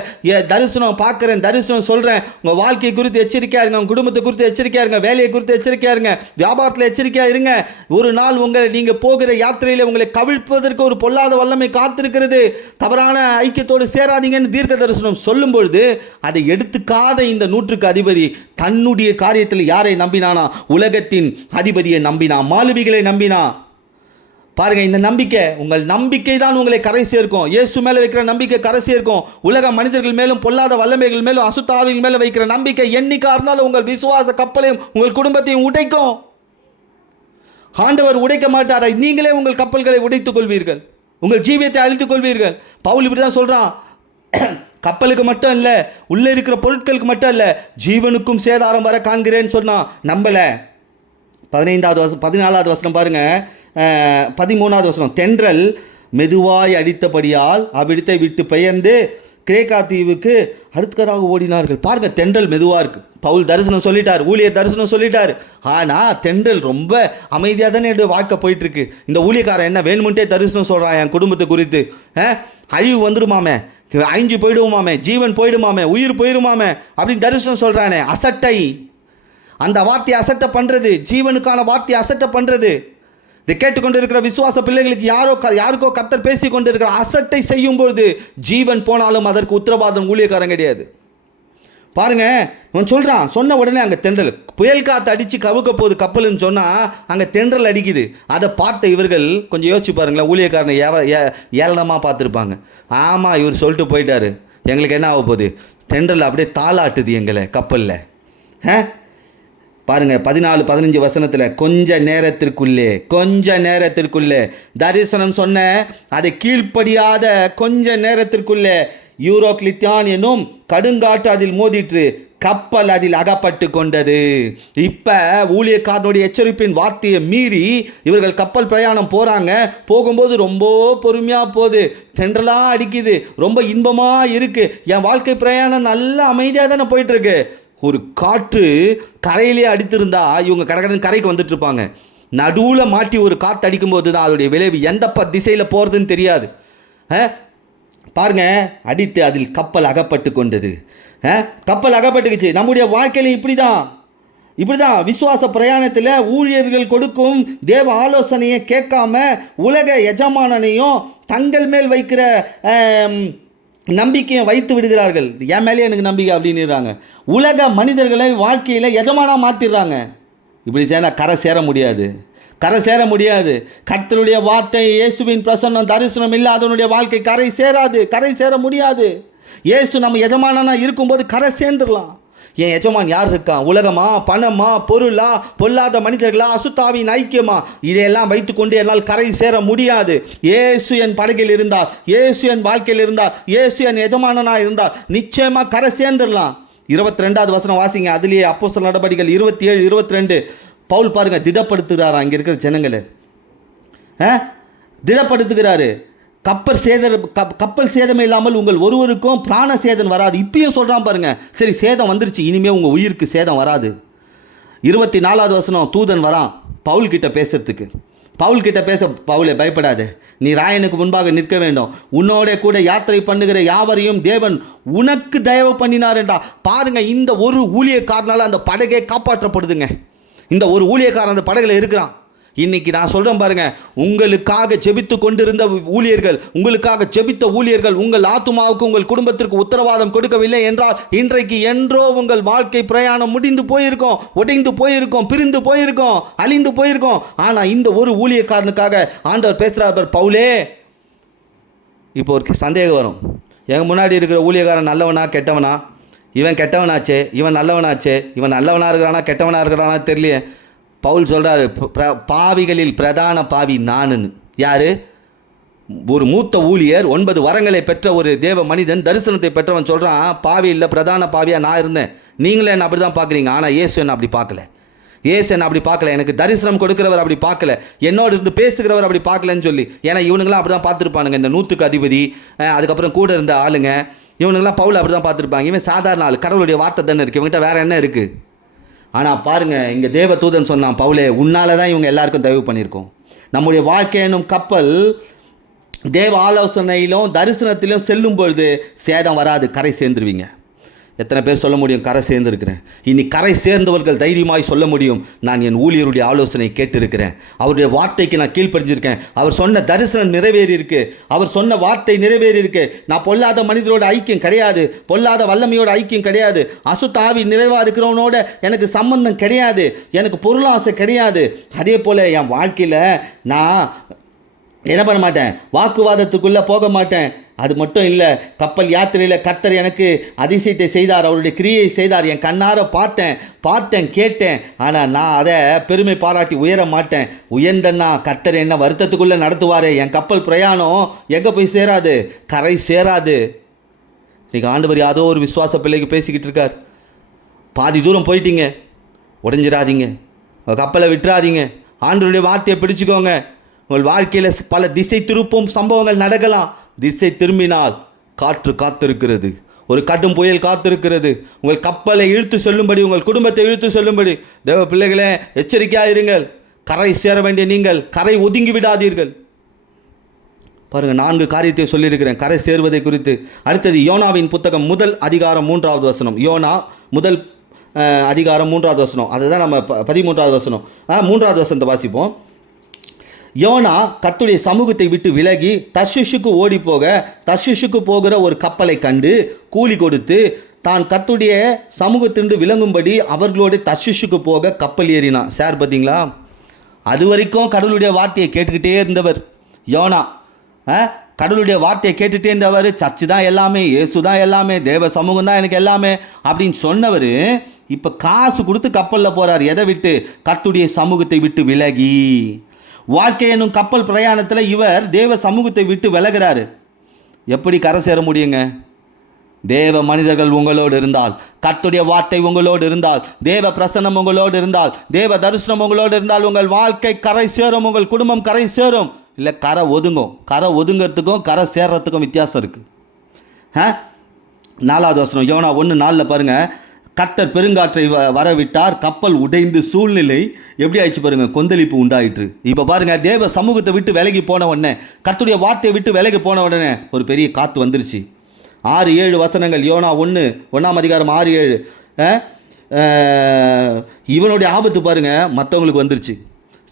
தரிசனம் பார்க்குறேன், தரிசனம் சொல்கிறேன். உங்கள் வாழ்க்கையை குறித்து எச்சரிக்கையாக இருங்க, உங்கள் குடும்பத்தை குறித்து எச்சரிக்கையாக இருங்க, வேலையை குறித்து எச்சரிக்கையாக இருங்க, வியாபாரத்தில் எச்சரிக்கையாக இருங்க. ஒரு நாள் நீங்கள் போகிற யாத்திரையில் உங்களை கவிழ்ப்பதற்கு ஒரு பொல்லாத வல்லமை காத்திருக்கிறது. தவறான ஐக்கியத்தோடு சேராதீங்கன்னு தீர்க்க தரிசனம் சொல்லும் பொழுது அதை எடுத்துக்காத இந்த நூற்றுக்கு அதிபதி தன்னுடைய காரியத்தில் யாரை நம்பினானா? உலகத்தின் அதிபதியை நம்பினா, மாலுமிகளை நம்பினா. பாருங்க, இந்த நம்பிக்கை, உங்கள் நம்பிக்கை தான் உங்களை கரை சேர்க்கும். இயேசு மேலே வைக்கிற நம்பிக்கை கரை சேர்க்கும். உலக மனிதர்கள் மேலும் பொல்லாத வல்லமைகள் மேலும் அசுத்தாவின் மேலே வைக்கிற நம்பிக்கை என்னைக்கா இருந்தாலும் உங்கள் விசுவாச கப்பலையும் உங்கள் குடும்பத்தையும் உடைக்கும். ஆண்டவர் உடைக்க மாட்டார். நீங்களே உங்கள் கப்பல்களை உடைத்துக் கொள்வீர்கள், உங்கள் ஜீவியத்தை அழித்துக் கொள்வீர்கள். பவுல் இப்படி தான் சொல்கிறான். கப்பலுக்கு மட்டும் இல்லை, உள்ளே இருக்கிற பொருட்களுக்கு மட்டும் இல்லை, ஜீவனுக்கும் சேதாரம் வர காண்கிறேன்னு சொன்னான். நம்பலை. 14வது வசனம் பாருங்க. 13வது வசனம். தென்றல் மெதுவாய் அடித்தபடியால் அவ்விடத்தை விட்டு பெயர்ந்து கிரேக்கா தீவுக்கு அடுத்ததாக ஓடினார்கள். பாருங்க, தென்றல் மெதுவாக இருக்குது. பவுல் தரிசனம் சொல்லிட்டார், ஊழியர் தரிசனம் சொல்லிட்டார். ஆனால் தென்றல் ரொம்ப அமைதியாக தானே என்னுடைய வாழ்க்கை போயிட்டுருக்கு. இந்த ஊழியக்காரன் என்ன வேணுமென்ட்டே தரிசனம் சொல்கிறான் என் குடும்பத்தை குறித்து. அழிவு வந்துடுமாமே, அழிஞ்சு போயிடுவோமாமே, ஜீவன் போயிடுமாமே, உயிர் போயிடுமாமே அப்படின்னு தரிசனம் சொல்கிறானே. அசட்டை. அந்த வார்த்தையை அசட்டை பண்ணுறது, ஜீவனுக்கான வார்த்தையை அசட்டை பண்ணுறது. இதை கேட்டுக்கொண்டு இருக்கிற விசுவாச பிள்ளைகளுக்கு யாருக்கோ கர்த்தர் பேசி கொண்டு இருக்கிற அசட்டை செய்யும்பொழுது ஜீவன் போனாலும் அதற்கு உத்தரவாதம் ஊழியக்காரன் கிடையாது. பாருங்க, இவன் சொல்கிறான். சொன்ன உடனே அங்கே தென்றல், புயல் காற்று அடித்து கவுக்க போகுது கப்பல்னு சொன்னால் அங்கே தென்றல் அடிக்குது. அதை பார்த்த இவர்கள் கொஞ்சம் யோசிச்சு பாருங்களேன். ஊழியக்காரனை ஏளனமாக பார்த்துருப்பாங்க. ஆமாம், இவர் சொல்லிட்டு போயிட்டாரு, எங்களுக்கு என்ன ஆக போகுது, தென்றல் அப்படியே தாளாட்டுது எங்களை கப்பலில். பாருங்கள், 14, 15 வசனத்தில் கொஞ்ச நேரத்திற்குள்ளே தரிசனம் சொன்ன அதை கீழ்ப்படியாத கொஞ்ச நேரத்திற்குள்ளே யூரோக்லித்தான் என்னும் கடுங்காற்று அதில் மோதிற்று, கப்பல் அதில் அகப்பட்டு கொண்டது. இப்போ ஊழியக்காரனுடைய எச்சரிப்பின் வார்த்தையை மீறி இவர்கள் கப்பல் பிரயாணம் போகிறாங்க. போகும்போது ரொம்ப பொறுமையாக போகுது, தென்றலாக அடிக்குது, ரொம்ப இன்பமாக இருக்குது. என் வாழ்க்கை பிரயாணம் நல்லா அமைதியாக தானே போயிட்டுருக்கு. ஒரு காற்று கரையிலே அடித்திருந்தா இவங்க கடற்கரை கரைக்கு வந்துட்டு இருப்பாங்க. நடுவில் மாட்டி ஒரு காற்று அடிக்கும்போது தான் அதோடைய விளைவு எந்த திசையில் போகிறதுன்னு தெரியாது. பாருங்க, அடித்து அதில் கப்பல் அகப்பட்டு கொண்டது. கப்பல் அகப்பட்டுக்குச்சு. நம்முடைய வாழ்க்கையிலும் இப்படி தான் விசுவாச பிரயாணத்தில் ஊழியர்கள் கொடுக்கும் தேவ ஆலோசனையை கேட்காம உலக எஜமானனையும் தங்கள் மேல் வைக்கிற நம்பிக்கையை வைத்து விடுகிறார்கள். என் மேலே எனக்கு நம்பிக்கை அப்படின்னுறாங்க. உலக மனிதர்களை வாழ்க்கையில் எஜமானாக மாற்றிடுறாங்க. இப்படி சேர்ந்தால் கரை சேர முடியாது. கர்த்தருடைய வார்த்தை, இயேசுவின் பிரசன்னம், தரிசனம் இல்லாதவனுடைய வாழ்க்கை கரை சேர முடியாது. இயேசு நம்ம எஜமானனா இருக்கும்போது கரை சேர்ந்துடலாம். என் எஜமான் யார் இருக்கா? உலகமா, பணமா, பொருளா, பொல்லாத மனிதர்களா, அசுத்தாவின் ஐக்கியமா? இதையெல்லாம் வைத்துக்கொண்டு என்னால் கரை சேர முடியாது. இயேசு என் படகில் இருந்தால், இயேசு என் வாழ்க்கையில் இருந்தால், இயேசு என் எஜமானனாக இருந்தால் நிச்சயமாக கரை சேர்ந்துடலாம். 22வது வசனம் வாசிங்க. அதுலேயே அப்போஸ்தலர் நடபடிகள் 27, 22 பவுல் பாருங்க திடப்படுத்துகிறாரா அங்கே இருக்கிற ஜனங்களை, திடப்படுத்துகிறாரு. கப்பல் சேதம் இல்லாமல் உங்கள் ஒருவருக்கும் பிராண சேதம் வராது. இப்பயும் சொல்கிறான் பாருங்க. சரி, சேதம் வந்துருச்சு, இனிமேல் உங்கள் உயிருக்கு சேதம் வராது. 24வது வசனம் தூதன் வரான் பவுல் கிட்ட பேசுறதுக்கு. பவுல் கிட்ட பேச, பவுலே பயப்படாது, நீ ராயனுக்கு முன்பாக நிற்க வேண்டும், உன்னோட கூட யாத்திரை பண்ணுகிற யாவரையும் தேவன் உனக்கு தயவு பண்ணினார் என்றா. பாருங்க, இந்த ஒரு ஊழியக்காரனால அந்த படகே காப்பாற்றப்படுதுங்க. இந்த ஒரு ஊழியக்காரன் அந்த படகுல இருக்கிறான். இன்னைக்கு நான் சொல்கிறேன் பாருங்க, உங்களுக்காக ஜெபித்து கொண்டிருந்த ஊழியர்கள், உங்களுக்காக ஜெபித்த ஊழியர்கள் உங்கள் ஆத்துமாவுக்கு, உங்கள் குடும்பத்திற்கு உத்தரவாதம் கொடுக்கவில்லை என்றால் இன்றைக்கு என்றோ உங்கள் வாழ்க்கை பிரயாணம் முடிந்து போயிருக்கோம், உடைந்து போயிருக்கோம், பிரிந்து போயிருக்கோம், அழிந்து போயிருக்கோம். ஆனால் இந்த ஒரு ஊழியக்காரனுக்காக ஆண்டவர் பேசுகிறார். பவுலே, இப்போ ஒரு சந்தேகம் வரும், எங்கள் முன்னாடி இருக்கிற ஊழியக்காரன் நல்லவனா கெட்டவனா? இவன் கெட்டவனாச்சே, இவன் நல்லவனாச்சே, இவன் நல்லவனாக இருக்கிறானா கெட்டவனாக இருக்கிறானா தெரியலையே. பவுல் சொல்கிறாரு, பாவிகளில் பிரதான பாவி நானுன்னு. யார்? ஒரு மூத்த ஊழியர், 9 வரங்களை பெற்ற ஒரு தேவ மனிதன், தரிசனத்தை பெற்றவன் சொல்கிறான், பாவி இல்லை, பிரதான பாவியாக நான் இருந்தேன். நீங்களே என்ன அப்படி தான் பார்க்குறீங்க, ஆனால் இயேசு என்ன அப்படி பார்க்கல. இயேசு என்ன அப்படி பார்க்கல. எனக்கு தரிசனம் கொடுக்கிறவர் அப்படி பார்க்கல, என்னோட இருந்து பேசுகிறவர் அப்படி பார்க்கலன்னு சொல்லி. ஏன்னா இவனுங்களாம் அப்படி தான் பார்த்துருப்பானுங்க. இந்த 100க்கு அதிபதி, அதுக்கப்புறம் கூட இருந்த ஆளுங்க, இவனுங்களாம் பவுல் அப்படி தான் பார்த்துருப்பாங்க. இவன் சாதாரண ஆள், கடவுளுடைய வார்த்தை தானே இருக்குது, இவங்ககிட்ட வேறு என்ன இருக்குது? ஆனால் பாருங்கள், இங்கே தேவ தூதன் சொன்னான், பவுலே, உன்னால தான் இவங்க எல்லாருக்கும் தயவு பண்ணியிருக்கோம். நம்முடைய வாழ்க்கை என்னும் கப்பல் தேவ ஆலோசனையிலும் தரிசனத்திலும் செல்லும் பொழுது சேதம் வராது, கரை சேர்ந்துருவீங்க. எத்தனை பேர் சொல்ல முடியும் கரை சேர்ந்துருக்கிறேன்? இனி கரை சேர்ந்தவர்கள் தைரியமாய் சொல்ல முடியும், நான் என் ஊழியருடைய ஆலோசனை கேட்டிருக்கிறேன், அவருடைய வார்த்தைக்கு நான் கீழ்ப்படிஞ்சிருக்கேன், அவர் சொன்ன தரிசனம் நிறைவேறி இருக்கு, அவர் சொன்ன வார்த்தை நிறைவேறி இருக்கு. நான் பொல்லாத மனிதரோட ஐக்கியம் கிடையாது, பொல்லாத வல்லமையோட ஐக்கியம் கிடையாது, அசுத்தாவி நிறைவாக இருக்கிறவனோட எனக்கு சம்பந்தம் கிடையாது, எனக்கு பொருளாசை கிடையாது. அதே போல் என் வாழ்க்கையில் நான் என்ன பண்ண மாட்டேன், வாக்குவாதத்துக்குள்ளே போக மாட்டேன். அது மட்டும் இல்லை, கப்பல் யாத்திரையில் கர்த்தர் எனக்கு அதிசயத்தை செய்தார், அவருடைய கிரியை செய்தார், என் கண்ணார பார்த்தேன் கேட்டேன். ஆனால் நான் அதை பெருமை பாராட்டி உயர மாட்டேன். உயர்ந்தன்னா கர்த்தர் என்ன வருத்தத்துக்குள்ளே நடத்துவார். என் கப்பல் பிரயாணம் எங்கே போய் சேராது, கரை சேராது. இன்றைக்கி ஆண்டவர் யாதோ ஒரு விசுவாச பிள்ளைக்கு பேசிக்கிட்டு இருக்கார். பாதி தூரம் போயிட்டீங்க, உடைஞ்சிடாதீங்க, கப்பலை விட்டுறாதீங்க, ஆண்டவருடைய வார்த்தையை பிடிச்சிக்கோங்க. உங்கள் வாழ்க்கையில் பல திசை திருப்பும் சம்பவங்கள் நடக்கலாம். திசை திரும்பினால் காற்று காத்திருக்கிறது, ஒரு கடும் புயல் காத்திருக்கிறது, உங்கள் கப்பலை இழுத்து செல்லும்படி, உங்கள் குடும்பத்தை இழுத்து செல்லும்படி. தேவ பிள்ளைகளே, எச்சரிக்கையாக இருங்கள். கரை சேர வேண்டிய நீங்கள் கரை ஒதுங்கி விடாதீர்கள். பாருங்கள், 4 காரியத்தை சொல்லியிருக்கிறேன் கரை சேர்வதை குறித்து. அடுத்தது யோனாவின் புத்தகம் 1 அதிகாரம் 3வது வசனம். யோனா 1 அதிகாரம் 3வது வசனம். அதுதான் நம்ம 13வது வசனம். 3வது வசனத்தை வாசிப்போம். யோனா கர்த்தருடைய சமூகத்தை விட்டு விலகி தர்ஷீஷுக்கு ஓடி போக, தர்ஷீஷுக்கு போகிற ஒரு கப்பலை கண்டு கூலி கொடுத்து தான் கர்த்தருடைய சமூகத்திலிருந்து விளங்கும்படி அவர்களோடு தர்ஷீஷுக்கு போக கப்பல் ஏறினான். சார் பார்த்தீங்களா, அது வரைக்கும் கடவுளுடைய வார்த்தையை கேட்டுக்கிட்டே இருந்தவர் யோனா. கடவுளுடைய வார்த்தையை கேட்டுகிட்டே இருந்தவர். சர்ச்சு தான் எல்லாமே, இயேசு தான் எல்லாமே, தேவ சமூகம் தான் எனக்கு எல்லாமே அப்படின்னு சொன்னவர் இப்போ காசு கொடுத்து கப்பலில் போகிறார். எதை விட்டு? கர்த்தருடைய சமூகத்தை விட்டு விலகி. வாழ்க்கை என்னும் கப்பல் பிரயாணத்தில் இவர் தேவ சமூகத்தை விட்டு விலகிறாரு. எப்படி கரை சேர முடியுங்க? தேவ மனிதர்கள் உங்களோடு இருந்தால், கர்த்தருடைய வார்த்தை உங்களோடு இருந்தால், தேவ பிரசன்னம் உங்களோடு இருந்தால், தேவ தரிசனம் உங்களோடு இருந்தால் உங்கள் வாழ்க்கை கரை சேரும், உங்கள் குடும்பம் கரை சேரும். இல்லை கரை ஒதுங்கும். கரை ஒதுங்கிறதுக்கும் கரை சேர்றதுக்கும் வித்தியாசம் இருக்குது. 4வது வசனம் யோனா 1:4 பாருங்கள். கர்த்தர் பெருங்காற்றை வரவிட்டார், கப்பல் உடைந்து சூழ்நிலை எப்படி ஆயிடுச்சு பாருங்கள், கொந்தளிப்பு உண்டாயிற்று. இப்போ பாருங்கள், தேவ சமூகத்தை விட்டு விலகி போன உடனே, கர்த்தருடைய வார்த்தையை விட்டு விலகி போன உடனே ஒரு பெரிய காற்று வந்துருச்சு. 6-7 வசனங்கள். யோனா 1 அதிகாரம் 6-7. இவனுடைய ஆபத்து பாருங்கள் மற்றவங்களுக்கு வந்துருச்சு.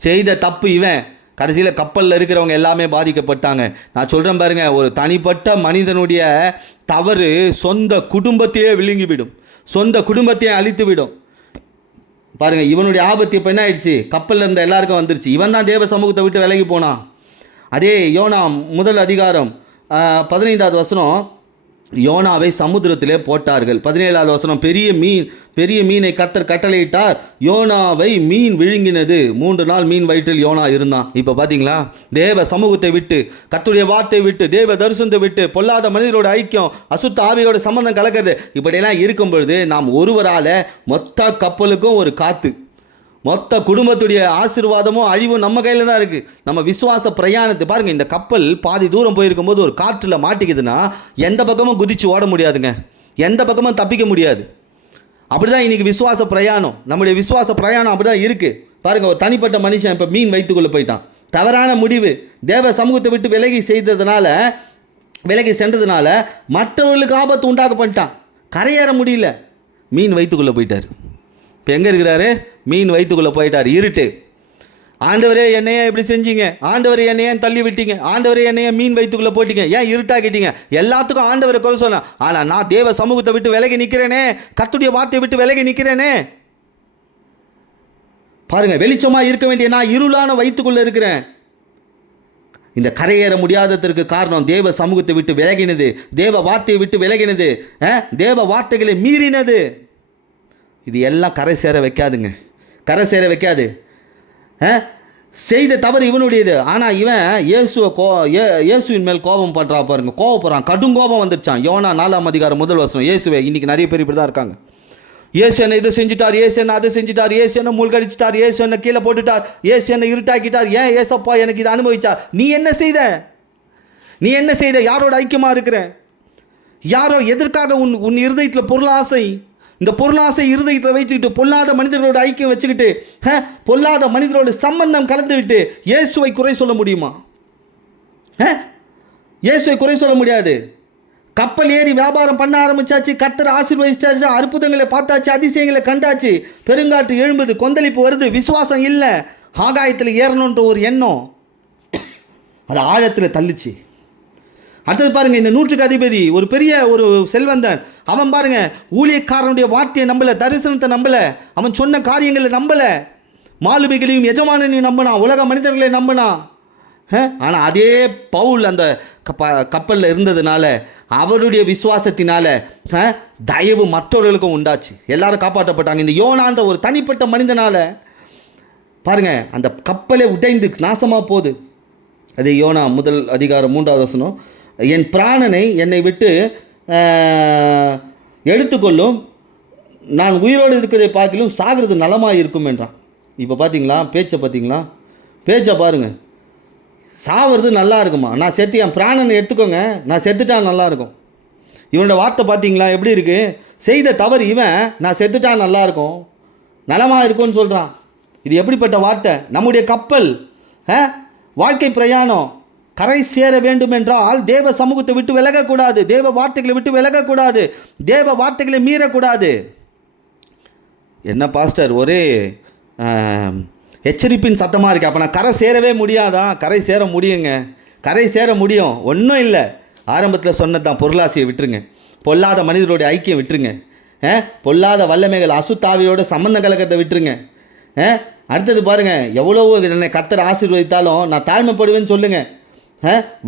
செய்த தப்பு இவன், கடைசியில் கப்பலில் இருக்கிறவங்க எல்லாமே பாதிக்கப்பட்டாங்க. நான் சொல்கிறேன் பாருங்கள், ஒரு தனிப்பட்ட மனிதனுடைய தவறு சொந்த குடும்பத்தையே விழுங்கிவிடும், சொந்த குடும்பத்தையே அழித்து விடும். பாருங்கள், இவனுடைய ஆபத்து இப்போ என்ன ஆயிடுச்சு, கப்பலில் இருந்த எல்லாருக்கும் வந்துருச்சு. இவன் தான் தேவ சமூகத்தை விட்டு விலகி போனான். அதே யோனா 1 அதிகாரம் 15வது வசனம். யோனாவை சமுத்திரத்திலே போட்டார்கள். 17வது வசனம், பெரிய மீனை கர்த்தர் கட்டளையிட்டார், யோனாவை மீன் விழுங்கினது. 3 நாள் மீன் வயிற்றில் யோனா இருந்தான். இப்போ பார்த்தீங்களா, தேவ சமூகத்தை விட்டு, கர்த்தருடைய வார்த்தை விட்டு, தேவ தரிசனத்தை விட்டு, பொல்லாத மனிதரோட ஐக்கியம், அசுத்த ஆவியோட சம்பந்தம் கலக்கிறது, இப்படியெல்லாம் இருக்கும் பொழுது நாம் ஒருவரால் மொத்த கப்பலுக்கும் ஒரு காற்று, மொத்த குடும்பத்துடைய ஆசீர்வாதமும் அழிவும் நம்ம கையில் தான் இருக்குது. நம்ம விசுவாச பிரயாணத்தை பாருங்கள். இந்த கப்பல் பாதி தூரம் போயிருக்கும் போது ஒரு காற்றில் மாட்டிக்குதுன்னா எந்த பக்கமும் குதித்து ஓட முடியாதுங்க, எந்த பக்கமும் தப்பிக்க முடியாது. அப்படி தான் இன்றைக்கி விசுவாச பிரயாணம், நம்முடைய விசுவாச பிரயாணம் அப்படி தான் இருக்குது. பாருங்கள், ஒரு தனிப்பட்ட மனுஷன் இப்போ மீன் வயிற்றுக்குள்ளே போயிட்டான். தவறான முடிவு, தேவ சமூகத்தை விட்டு விலகி சென்றதுனால மற்றவர்களுக்கு ஆபத்து உண்டாக்கப்பட்டான். கரையேற முடியல, மீன் வயிற்றுக்குள்ளே போயிட்டார். இப்போ எங்கே இருக்கிறாரு? மீன் வயிற்றுக்குள்ளே போயிட்டார். இருட்டு. ஆண்டவரே என்னையே இப்படி செஞ்சீங்க, ஆண்டவரே என்னையே தள்ளி விட்டீங்க, ஆண்டவரே என்னையே மீன் வயிற்றுக்குள்ளே போட்டிங்க, ஏன் இருட்டாக்கிட்டீங்க, எல்லாத்துக்கும் ஆண்டவரை குறை சொன்னேன். ஆனால் நான் தேவ சமூகத்தை விட்டு விலகி நிற்கிறேனே, கர்த்தருடைய வார்த்தையை விட்டு விலகி நிற்கிறேனே. பாருங்கள், வெளிச்சமாக இருக்க வேண்டிய நான் இருளான வயிற்றுக்குள்ளே இருக்கிறேன். இந்த கரையேற முடியாததற்கு காரணம் தேவ சமூகத்தை விட்டு விலகினது, தேவ வார்த்தையை விட்டு விலகினது, தேவ வார்த்தைகளை மீறினது. இது எல்லாம் கரை சேர வைக்காதுங்க, கரை சேர வைக்காது. செய்த தவறு இவனுடையது. ஆனால் இவன் இயேசுவின் மேல் கோபம் பண்ணுறா பாருங்க, கோபப்படுறான், கடும் கோபம் வந்துடுச்சான். யோனா 4ஆம் அதிகாரம் 1 வசனம். இயேசுவே, இன்றைக்கி நிறைய பேர் இப்படி தான் இருக்காங்க. இயேசு என்ன இதை செஞ்சுட்டார், இயேசு என்ன அதை செஞ்சுட்டார், இயேசு என்ன மூழ்கடிச்சிட்டார், இயேசு என்ன கீழே போட்டுட்டார், இயேசு என்ன இருட்டாக்கிட்டார், ஏன் ஏசப்பா எனக்கு இதை அனுபவிச்சார்? நீ என்ன செய்த? யாரோட ஐக்கியமாக இருக்கிற? யாரோ எதற்காக உன் இருதயத்தில் பொருளாசை, இந்த பொருளாசை இருதயத்தில் வச்சுக்கிட்டு பொல்லாத மனிதர்களோட ஐக்கியம் வச்சுக்கிட்டு பொல்லாத மனிதரோட சம்பந்தம் கலந்து விட்டு இயேசுவை குறை சொல்ல முடியுமா? இயேசுவை குறை சொல்ல முடியாது. கப்பல் ஏறி வியாபாரம் பண்ண ஆரம்பிச்சாச்சு, கர்த்தர் ஆசீர்வதிச்சாச்சு, அற்புதங்களை பார்த்தாச்சு, அதிசயங்களை கண்டாச்சு, பெருங்காற்று எழும்புது, கொந்தளிப்பு வருது, விசுவாசம் இல்லை, ஆகாயத்தில் ஏறணுன்ற ஒரு எண்ணம் அது ஆழத்தில் தள்ளிச்சு. அடுத்தது பாருங்கள், இந்த 100க்கு அதிபதி ஒரு பெரிய ஒரு செல்வந்தன். அவன் பாருங்கள், ஊழியக்காரனுடைய வார்த்தையை நம்பலை, தரிசனத்தை நம்பலை, அவன் சொன்ன காரியங்களை நம்பலை, மாலுமிகளையும் எஜமானனையும் நம்பினான், உலக மனிதர்களை நம்பினான். ஆனால் அதே பவுல் அந்த கப்பலில் இருந்ததுனால, அவருடைய விசுவாசத்தினால தயவு மற்றவர்களுக்கும் உண்டாச்சு, எல்லாரும் காப்பாற்றப்பட்டாங்க. இந்த யோனான்ற ஒரு தனிப்பட்ட மனிதனால் பாருங்கள், அந்த கப்பலை உடைந்து நாசமாக போகுது. அது யோனா 1 அதிகாரம் 3வது வசனம். என் பிராணனை என்னை விட்டு எடுத்துக்கொள்ளும், நான் உயிரோடு இருக்கிறதை பார்க்கலும் சாகிறது நலமாக இருக்கும் என்றான். இப்போ பார்த்தீங்களா பேச்சை பாருங்கள். சாவது நல்லா இருக்குமா? நான் செத்து என் பிராணனை எடுத்துக்கோங்க, நான் செத்துட்டா நல்லாயிருக்கும். இவனோட வார்த்தை பார்த்தீங்களா எப்படி இருக்குது? செய்த தவறு இவன், நான் செத்துட்டா நல்லாயிருக்கும், நலமாக இருக்கும்னு சொல்கிறான். இது எப்படிப்பட்ட வார்த்தை? நம்முடைய கப்பல் வாழ்க்கை பிரயாணம் கரை சேர வேண்டும் என்றால் தேவ சமூகத்தை விட்டு விலகக்கூடாது, தேவ வார்த்தைகளை விட்டு விலகக்கூடாது, தேவ வார்த்தைகளை மீறக்கூடாது. என்ன பாஸ்டர், ஒரே எச்சரிப்பின் சத்தமாக இருக்குது. அப்போ நான் கரை சேரவே முடியாதா? கரை சேர முடியுங்க, கரை சேர முடியும். ஒன்றும் இல்லை, ஆரம்பத்தில் சொன்னது தான், பொருளாசையை விட்டுருங்க, பொல்லாத மனிதர்களுடைய ஐக்கியம் விட்டுருங்க, பொல்லாத வல்லமைகள் அசுத்தாவியோட சம்பந்த கலக்கத்தை விட்டுருங்க. அடுத்தது பாருங்கள், எவ்வளோ என்னை கர்த்தர் ஆசீர்வதித்தாலும் நான் தாழ்மைப்படுவேன்னு சொல்லுங்கள்,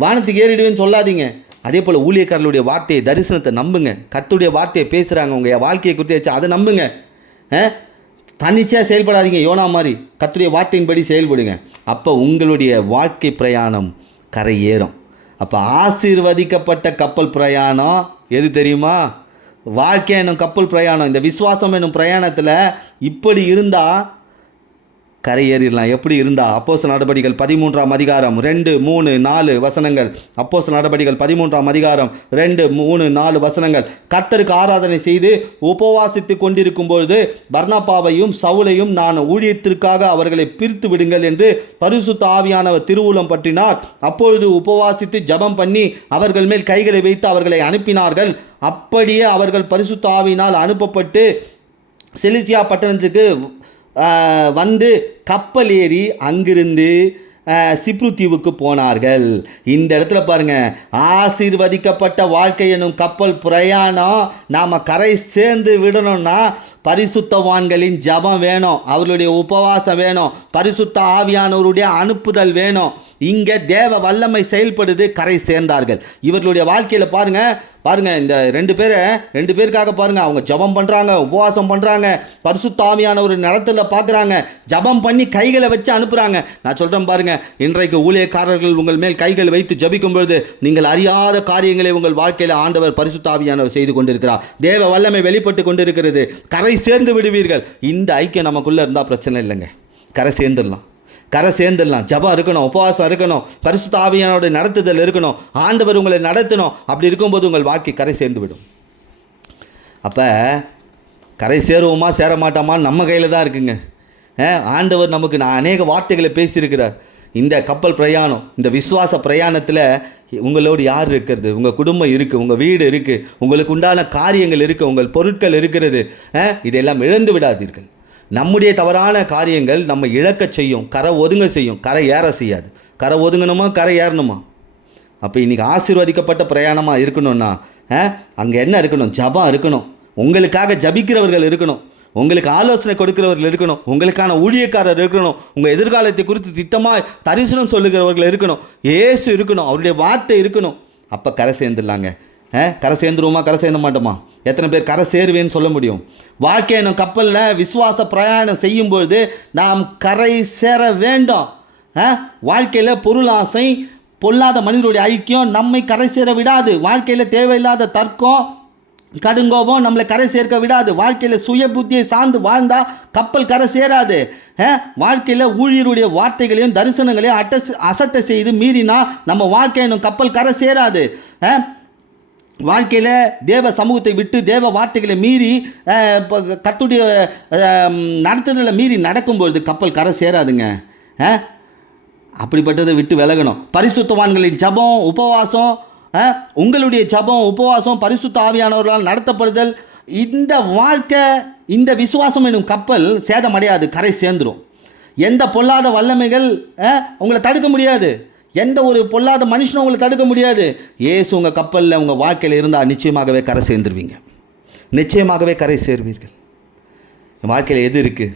வானத்துக்கு ஏறிடுவேன்னு சொல்லாதீங்க. அதே போல் ஊழியக்காரர்களுடைய வார்த்தையை, தரிசனத்தை நம்புங்க. கர்த்தருடைய வார்த்தையை பேசுகிறாங்க, உங்கள் வாழ்க்கையை குறித்து வச்சு அதை நம்புங்க. தன்னிச்சையாக செயல்படாதீங்க, யோனா மாதிரி கர்த்தருடைய வார்த்தையின்படி செயல்படுங்க. அப்போ உங்களுடைய வாழ்க்கை பிரயாணம் கரை ஏறும். அப்போ ஆசீர்வதிக்கப்பட்ட கப்பல் பிரயாணம் எது தெரியுமா? வாழ்க்கை என்னும் கப்பல் பிரயாணம். இந்த விசுவாசம் என்னும் பிரயாணத்தில் இப்படி இருந்தால் கரை ஏறிடலாம். எப்படி இருந்தால்? அப்போஸ்தலர் நடபடிகள் 13ஆம் அதிகாரம் 2, 3, 4 வசனங்கள். அப்போஸ்தலர் நடபடிகள் 13ஆம் அதிகாரம் 2, 3, 4 வசனங்கள். கர்த்தருக்கு ஆராதனை செய்து உபவாசித்து கொண்டிருக்கும் பொழுது பர்னபாவையும் சவுலையும் நான் ஊழியத்திற்காக அவர்களை பிரித்து விடுங்கள் என்று பரிசுத்த ஆவியானவர் திருவுளம் பற்றினார். அப்பொழுது உபவாசித்து ஜெபம் பண்ணி அவர்கள் மேல் கைகளை வைத்து அவர்களை அனுப்பினார்கள். அப்படியே அவர்கள் பரிசுத்த ஆவியினால் அனுப்பப்பட்டு செலிசியா பட்டணத்துக்கு வந்து கப்பல் ஏறி அங்கிருந்து சிப்ரு தீவுக்கு போனார்கள். இந்த இடத்துல பாருங்கள், ஆசீர்வதிக்கப்பட்ட வாழ்க்கை எனும் கப்பல் பிரயாணம் நாம் கரை சேர்ந்து விடணும்னா பரிசுத்தவான்களின் ஜபம் வேணும், அவர்களுடைய உபவாசம் வேணும், பரிசுத்த ஆவியானவருடைய அனுப்புதல் வேணும். இங்கே தேவ வல்லமை செயல்படுது, கரை சேர்ந்தார்கள். இவர்களுடைய வாழ்க்கையில் பாருங்க இந்த ரெண்டு பேருக்காக பாருங்க, அவங்க ஜபம் பண்ணுறாங்க, உபவாசம் பண்ணுறாங்க, பரிசுத்த ஆவியான ஒரு நடத்துல பார்க்குறாங்க, ஜபம் பண்ணி கைகளை வச்சு அனுப்புகிறாங்க. நான் சொல்கிறேன் பாருங்க, இன்றைக்கு ஊழியக்காரர்கள் உங்கள் மேல் கைகள் வைத்து ஜபிக்கும் பொழுது நீங்கள் அறியாத காரியங்களை உங்கள் வாழ்க்கையில் ஆண்டவர் பரிசுத்த ஆவியானவர் செய்து கொண்டிருக்கிறார். தேவ வல்லமை வெளிப்பட்டு கொண்டிருக்கிறது. கரை சேர்ந்து விடுவீர்கள். இந்த ஐக்கியம் நமக்குள்ளே இருந்தால் பிரச்சனை இல்லைங்க, கரை சேர்ந்துடலாம். ஜபம் இருக்கணும், உபவாசம் இருக்கணும், பரிசுத்த ஆவியானோட நடத்துதல் இருக்கணும், ஆண்டவர் உங்களை நடத்தணும். அப்படி இருக்கும்போது உங்கள் வாழ்க்கை கரை சேர்ந்து விடும். அப்போ கரை சேருவோமா சேர மாட்டோமான்னு நம்ம கையில் தான் இருக்குங்க. ஆண்டவர் நமக்கு அநேக வார்த்தைகளை பேசியிருக்கிறார். இந்த கப்பல் பிரயாணம், இந்த விசுவாச பிரயாணத்தில் உங்களோடு யார் இருக்கிறது? உங்கள் குடும்பம் இருக்குது, உங்கள் வீடு இருக்குது, உங்களுக்கு உண்டான காரியங்கள் இருக்குது, உங்கள் பொருட்கள் இருக்கிறது. இதெல்லாம் இழந்து விடாதீர்கள். நம்முடைய தவறான காரியங்கள் நம்ம இழக்க செய்யும், கரை ஒதுங்க செய்யும், கரை ஏற செய்யாது. கரை ஒதுங்கணுமா, கரை ஏறணுமா? அப்போ இன்றைக்கி ஆசீர்வதிக்கப்பட்ட பிரயாணமாக இருக்கணும்னா அங்கே என்ன இருக்கணும்? ஜபம் இருக்கணும், உங்களுக்காக ஜபிக்கிறவர்கள் இருக்கணும், உங்களுக்கு ஆலோசனை கொடுக்கிறவர்கள் இருக்கணும், உங்களுக்கான ஊழியக்காரர் இருக்கணும், உங்கள் எதிர்காலத்தை குறித்து திட்டமாக தரிசனம் சொல்லுகிறவர்கள் இருக்கணும், இயேசு இருக்கணும், அவருடைய வார்த்தை இருக்கணும். அப்போ கரை சேர்ந்துடலாங்க. கரை சேர்ந்துருவோமா, கரை சேர்ந்த மாட்டோமா? எத்தனை பேர் கரை சேருவேன்னு சொல்ல முடியும்? வாழ்க்கை என்னும் கப்பலில் விசுவாச பிரயாணம் செய்யும்பொழுது நாம் கரை சேர வேண்டும். வாழ்க்கையில் பொருள் ஆசை, பொல்லாத மனிதனுடைய ஐக்கியம் நம்மை கரை சேர விடாது. வாழ்க்கையில் தேவையில்லாத தர்க்கம், கடுங்கோபம் நம்மளை கரை சேர்க்க விடாது. வாழ்க்கையில் சுய புத்தியை சார்ந்து வாழ்ந்தால் கப்பல் கரை சேராது. வாழ்க்கையில் ஊழியருடைய வார்த்தைகளையும் தரிசனங்களையும் அசட்டை செய்து மீறினா நம்ம வாழ்க்கை என்னும் கப்பல் கரை சேராது. வாழ்க்கையில் தேவ சமூகத்தை விட்டு தேவ வார்த்தைகளை மீறி கர்த்தருடைய நடத்துதலை மீறி நடக்கும்பொழுது கப்பல் கரை சேராதுங்க. அப்படிப்பட்டதை விட்டு விலகணும். பரிசுத்தவான்களின் ஜபம், உபவாசம், உங்களுடைய ஜபம், உபவாசம், பரிசுத்த ஆவியானவர்களால் நடத்தப்படுதல், இந்த வாழ்க்கை, இந்த விசுவாசம் என்னும் கப்பல் சேதமடையாது, கரை சேர்ந்துடும். எந்த பொல்லாத வல்லமைகள் உங்களை தடுக்க முடியாது, எந்த ஒரு பொல்லாத மனுஷனும் உங்களை தடுக்க முடியாது. இயேசு உங்கள் கப்பலில் உங்கள் வாழ்க்கையில் இருந்தால் நிச்சயமாகவே கரை சேர்ந்துருவீங்க, நிச்சயமாகவே கரை சேர்வீர்கள். என் வாழ்க்கையில் எது இருக்குது?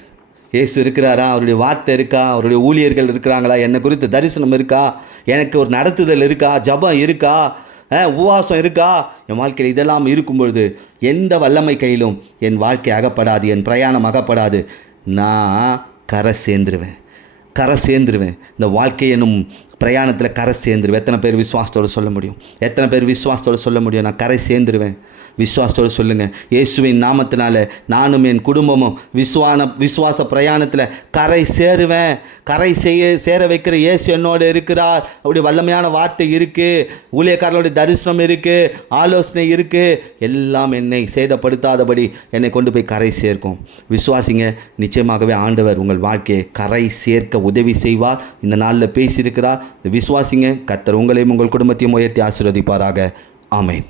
இயேசு இருக்கிறாரா? அவருடைய வார்த்தை இருக்கா? அவருடைய ஊழியர்கள் இருக்கிறாங்களா? என்னை குறித்து தரிசனம் இருக்கா? எனக்கு ஒரு நடத்துதல் இருக்கா? ஜபம் இருக்கா? உபவாசம் இருக்கா? என் வாழ்க்கையில் இதெல்லாம் இருக்கும் பொழுது எந்த வல்லமை கையிலும் என் வாழ்க்கை அகப்படாது, என் பிரயாணம் அகப்படாது. நான் கரை சேர்ந்துருவேன். இந்த வாழ்க்கை எனும் பிரயாணத்தில் கரை சேர்ந்துருவேன். எத்தனை பேர் விசுவாசத்தோடு சொல்ல முடியும்? நான் கரை சேர்ந்துருவேன். விசுவாசத்தோடு சொல்லுங்கள். இயேசுவின் நாமத்தினால நானும் என் குடும்பமும் விசுவாச பிரயாணத்தில் கரை சேருவேன். கரை சேர வைக்கிற இயேசு என்னோடு இருக்கிறார். அப்படி வல்லமையான வார்த்தை இருக்குது, ஊழியக்காரர்களுடைய தரிசனம் இருக்குது, ஆலோசனை இருக்குது. எல்லாம் என்னை சேதப்படுத்தாதபடி என்னை கொண்டு போய் கரை சேர்க்கும். விசுவாசிங்க, நிச்சயமாகவே ஆண்டவர் உங்கள் வாழ்க்கையை கரை சேர்க்க உதவி செய்வார். இந்த நாளில் பேசியிருக்கிறார். விசுவாசிங்க. கர்த்தர் உங்களையும் உங்கள் குடும்பத்தையும் உயர்த்தி ஆசீர்வதிப்பாராக. ஆமென்.